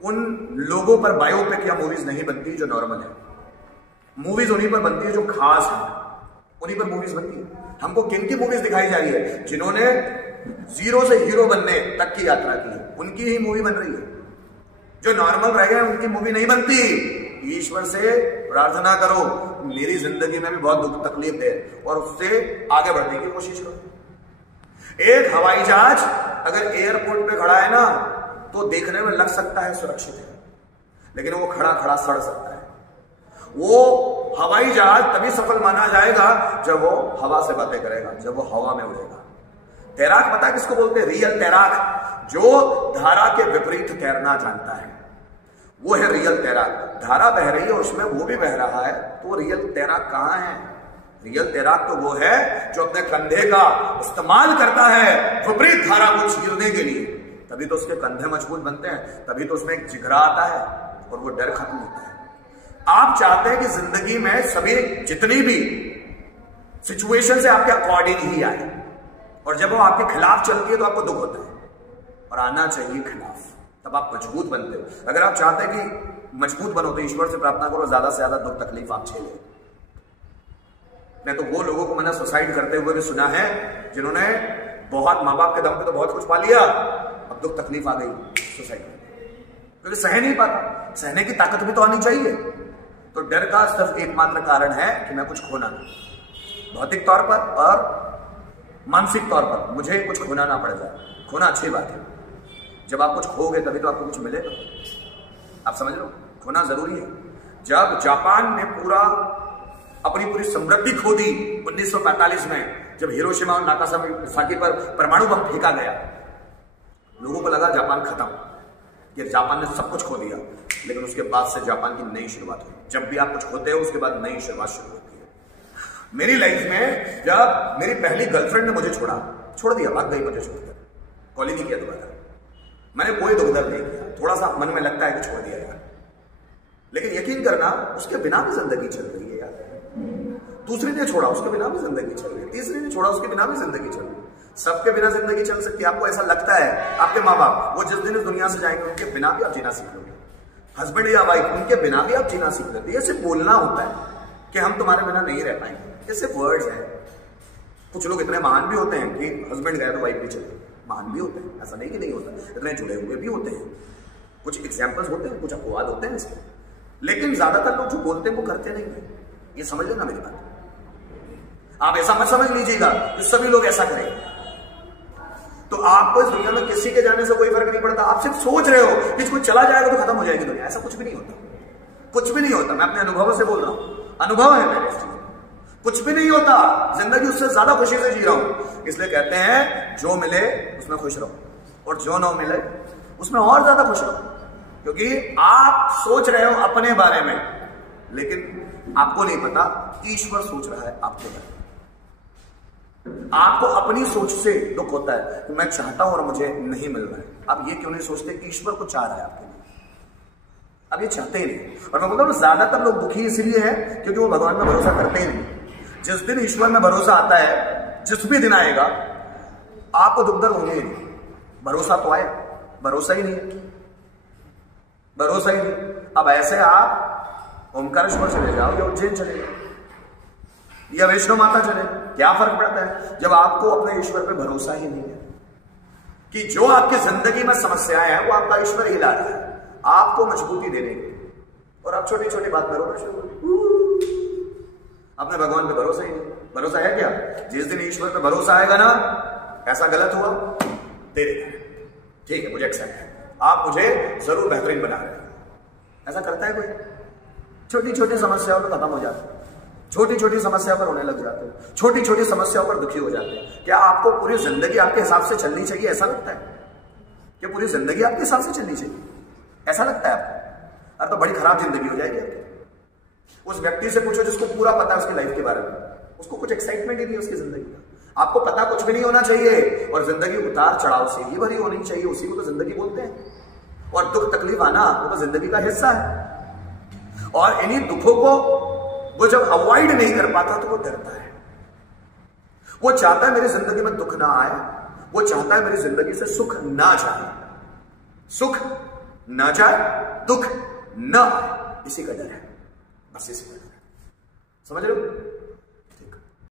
उन लोगों पर बायोपिक या मूवीज नहीं बनती जो नॉर्मल है। मूवीज उन्हीं पर बनती है जो खास है, उन्हीं पर मूवीज बनती है। हमको किन की मूवीज दिखाई जा रही है? जिन्होंने जीरो से हीरो बनने तक की यात्रा की है, उनकी ही मूवी बन रही है। जो नॉर्मल रह गए उनकी मूवी नहीं बनती। ईश्वर से प्रार्थना करो मेरी जिंदगी में भी बहुत दुख तकलीफ है और उससे आगे बढ़ने की कोशिश करो। एक हवाई जहाज अगर एयरपोर्ट पे खड़ा है ना तो देखने में लग सकता है सुरक्षित है, लेकिन वो खड़ा खड़ा सड़ सकता है। वो हवाई जहाज तभी सफल माना जाएगा जब वो हवा से बातें करेगा, जब वो हवा में उड़ेगा। तैराक पता है किसको बोलते हैं? रियल तैराक, जो धारा के विपरीत तैरना जानता है, वो है रियल तैराक। धारा बह रही है उसमें वो भी बह रहा है, तो रियल तैराक कहां है? रियल तैराक तो वो है जो अपने कंधे का इस्तेमाल करता है विपरीत धारा को चीरने के लिए। तभी तो उसके कंधे मजबूत बनते हैं, तभी तो उसमें एक जिगरा आता है और वो डर खत्म होता है। आप चाहते हैं कि जिंदगी में सभी जितनी भी सिचुएशन से आपके अकॉर्डिंग ही आए, और जब वो आपके खिलाफ चलती है तो आपको दुख होता है, और आना चाहिए खिलाफ, तब आप मजबूत बनते हो। अगर आप चाहते हैं कि मजबूत बनो तो ईश्वर से प्रार्थना करो ज्यादा से ज्यादा दुख तकलीफ आप झेले। मैं तो वो लोगों को मैंने सुसाइड करते हुए भी सुना है जिन्होंने बहुत माँ बाप के दम पे तो बहुत कुछ पा लिया, अब दुख तकलीफ आ गई सुसाइड क्योंकि सह नहीं पाता। सहने की ताकत भी तो आनी चाहिए। तो डर का सिर्फ एकमात्र कारण है कि मैं कुछ खोना नहीं, भौतिक तौर पर और मानसिक तौर पर मुझे कुछ खोना ना पड़ जाए। खोना अच्छी बात है, जब आप कुछ खोगे तभी तो आपको कुछ मिलेगा। आप समझ लो, खोना जरूरी है। जब जापान ने अपनी पूरी समृद्धि खो दी 1945 में, जब हिरोशिमा और नागासाकी पर परमाणु बम फेंका गया, लोगों को लगा जापान खत्म, कि जापान ने सब कुछ खो दिया। लेकिन उसके बाद से जापान की नई शुरुआत हुई। जब भी आप कुछ खोते हो उसके बाद नई शुरुआत शुरू होती है। मेरी लाइफ में जब मेरी पहली गर्लफ्रेंड ने मुझे छोड़ दिया, भाग गई, मुझे छोड़ दिया, कॉल ही नहीं किया दोबारा, मैंने कोई दुख दर्द नहीं किया। थोड़ा सा मन में लगता है कि छोड़ दिया यार, लेकिन यकीन करना उसके बिना भी जिंदगी चल रही है यार। दूसरी ने छोड़ा उसके बिना भी जिंदगी चल रही है, तीसरी ने छोड़ा उसके बिना भी जिंदगी चल रही है। सबके बिना जिंदगी चल सकती है। आपको ऐसा लगता है आपके माँ बाप वो जिस दिन इस दुनिया से जाएंगे उनके बिना भी आप जीना सीख लोगे। हस्बैंड या वाइफ उनके बिना भी आप जीना सीख लेते। ये सिर्फ बोलना होता है कि हम तुम्हारे बिना नहीं रह पाएंगे, ये सिर्फ वर्ड्स हैं। कुछ लोग इतने महान भी होते हैं कि हस्बैंड गए तो वाइफ भी चले, महान भी होते हैं, ऐसा नहीं कि नहीं होता, इतने जुड़े हुए भी होते हैं। कुछ एग्जाम्पल्स होते हैं, कुछ अपवाद होते हैं इसके, लेकिन ज्यादातर लोग जो बोलते हैं वो करते नहीं है। ये समझ लेना मेरी बात। आप ऐसा मत समझ लीजिएगा कि सभी लोग ऐसा करेंगे तो आपको इस दुनिया में किसी के जाने से कोई फर्क नहीं पड़ता। आप सिर्फ सोच रहे हो कि कोई चला जाएगा तो खत्म हो जाएगी दुनिया, ऐसा कुछ भी नहीं होता, कुछ भी नहीं होता। मैं अपने अनुभव से बोल रहा हूं, अनुभव है मेरे इस चीज, कुछ भी नहीं होता। जिंदगी उससे ज्यादा खुशी से जी रहा हूं। इसलिए कहते हैं जो मिले उसमें खुश रहो, और जो ना मिले उसमें और ज्यादा खुश रहो, क्योंकि आप सोच रहे हो अपने बारे में, लेकिन आपको नहीं पता ईश्वर सोच रहा है आपके बारे में। आपको अपनी सोच से दुख होता है कि मैं चाहता हूं और मुझे नहीं मिल रहा है। आप ये क्यों नहीं सोचते ईश्वर को चाह रहा है आपके लिए? अब ये चाहते ही नहीं। और मैं बोलता हूं ज्यादातर लोग दुखी इसलिए हैं क्योंकि वो भगवान में भरोसा करते ही नहीं। जिस दिन ईश्वर में भरोसा आता है, जिस भी दिन आएगा, आपको दुख दर्द होंगे ही नहीं। भरोसा तो आए, भरोसा ही नहीं है, भरोसा ही नहीं। अब ऐसे आप ओमकारेश्वर चले जाओ या उज्जैन चले जाओ या वैष्णो माता चले, क्या फर्क पड़ता है जब आपको अपने ईश्वर पे भरोसा ही नहीं है कि जो आपकी जिंदगी में समस्याएं हैं वो आपका ईश्वर ही ला रहा है आपको मजबूती देने के लिए, और आप छोटी छोटी बात में रोना शुरू। अपने भगवान पे भरोसा ही नहीं। भरोसा है क्या? जिस दिन ईश्वर पे भरोसा आएगा ना, ऐसा गलत हुआ तेरे, ठीक है मुझे एक्सेप्ट है, आप मुझे जरूर बेहतरीन बना रहे हैं। ऐसा करता है कोई? छोटी छोटी समस्याओं पर खत्म हो जाता है, छोटी छोटी समस्या पर होने लग जाते हैं, छोटी छोटी समस्याओं पर दुखी हो जाते हैं। क्या आपको पूरी जिंदगी आपके हिसाब से चलनी चाहिए? ऐसा लगता है कि पूरी जिंदगी आपके हिसाब से चलनी चाहिए? ऐसा लगता है आपको? अरे तो बड़ी खराब जिंदगी हो जाएगी आपकी। उस व्यक्ति से पूछो जिसको पूरा पता है उसकी लाइफ के बारे में, उसको कुछ एक्साइटमेंट ही नहीं है उसकी जिंदगी का। आपको पता कुछ भी नहीं होना चाहिए, और जिंदगी उतार चढ़ाव से ही भरी होनी चाहिए, उसी को तो जिंदगी बोलते हैं। और दुख तकलीफ आना वो तो जिंदगी का हिस्सा है, और इन्हीं दुखों को वो जब अवॉइड नहीं कर पाता तो वो डरता है। वो चाहता है मेरी जिंदगी में दुख ना आए, वो चाहता है मेरी जिंदगी से सुख ना जाए। सुख ना जाए, दुख ना आए, इसी का डर है, बस इसी का डर है। समझ रहे हो?